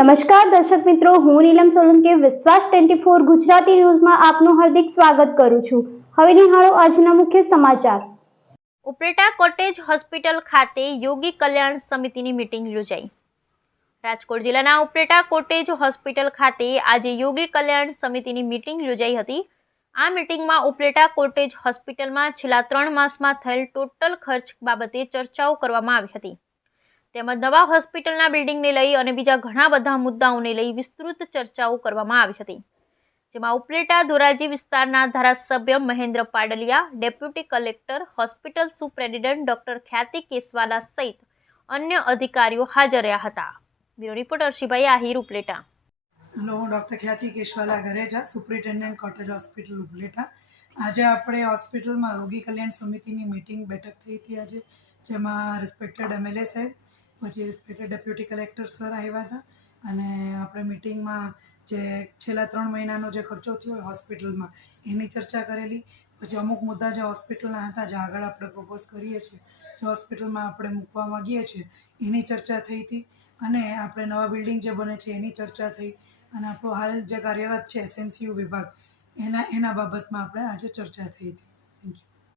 નમસ્કાર દર્શક મિત્રો, હું નીલમ સોલંકી, વિશ્વાસ ટ્વેન્ટી ફોર ગુજરાતી ન્યૂઝમાં આપનું હાર્દિક સ્વાગત કરું છું. હવે નિહાળો આજના મુખ્ય સમાચાર. ઉપરેટા કોટેજ હોસ્પિટલ ખાતે યોગી કલ્યાણ સમિતિની મિટિંગ યોજાઈ. રાજકોટ જિલ્લાના ઉપરેટા કોટેજ હોસ્પિટલ ખાતે આજે યોગી કલ્યાણ સમિતિની મિટિંગ યોજાઈ હતી. આ મીટિંગમાં ઉપરેટા કોટેજ હોસ્પિટલમાં છેલ્લા ત્રણ માસમાં થયેલ ટોટલ ખર્ચ બાબતે ચર્ચાઓ કરવામાં આવી હતી. તેમજ નવા હોસ્પિટલના બિલ્ડિંગને લઈ અને બીજા ઘણા બધા મુદ્દાઓને લઈ વિસ્તૃત ચર્ચાઓ કરવામાં આવી હતી. જેમાં ઉપલેટા ધોરાજી વિસ્તારના ધારાસભ્ય Mahendra Padaliya, deputy collector, hospital superintendent doctor Khyati Keshwala સહિત અન્ય અધિકારીઓ હાજર રહ્યા હતા. Bureau reporter Shibhai Ahir, Upleta. Hello, હું ડૉક્ટર ખ્યાતિ કેશવાલા ઘરેજા સુપ્રિન્ટેન્ડન્ટ કોટેજ હોસ્પિટલ ઉપલેટા. આજે આપણે હોસ્પિટલમાં રોગી કલ્યાણ સમિતિની મિટિંગ બેઠક થઈ હતી આજે, જેમાં રિસ્પેક્ટેડ એમએલએ સાહેબ પછી રિસ્પેક્ટેડ ડેપ્યુટી કલેક્ટર સર આવ્યા હતા. અને આપણે મિટિંગમાં જે છેલ્લા ત્રણ મહિનાનો જે ખર્ચો થયો હોય હોસ્પિટલમાં એની ચર્ચા કરેલી. પછી અમુક મુદ્દા જે હોસ્પિટલના હતા, જે આગળ આપણે પ્રપોઝ કરીએ છીએ, જે હોસ્પિટલમાં આપણે મૂકવા માગીએ છીએ, એની ચર્ચા થઈ હતી. અને આપણે નવા બિલ્ડિંગ જે બને છે એની ચર્ચા થઈ. અને આપણો હાલ જે કાર્યરત છે એસએનસીયુ વિભાગ, એના એના બાબતમાં આપણે આજે ચર્ચા થઈ હતી.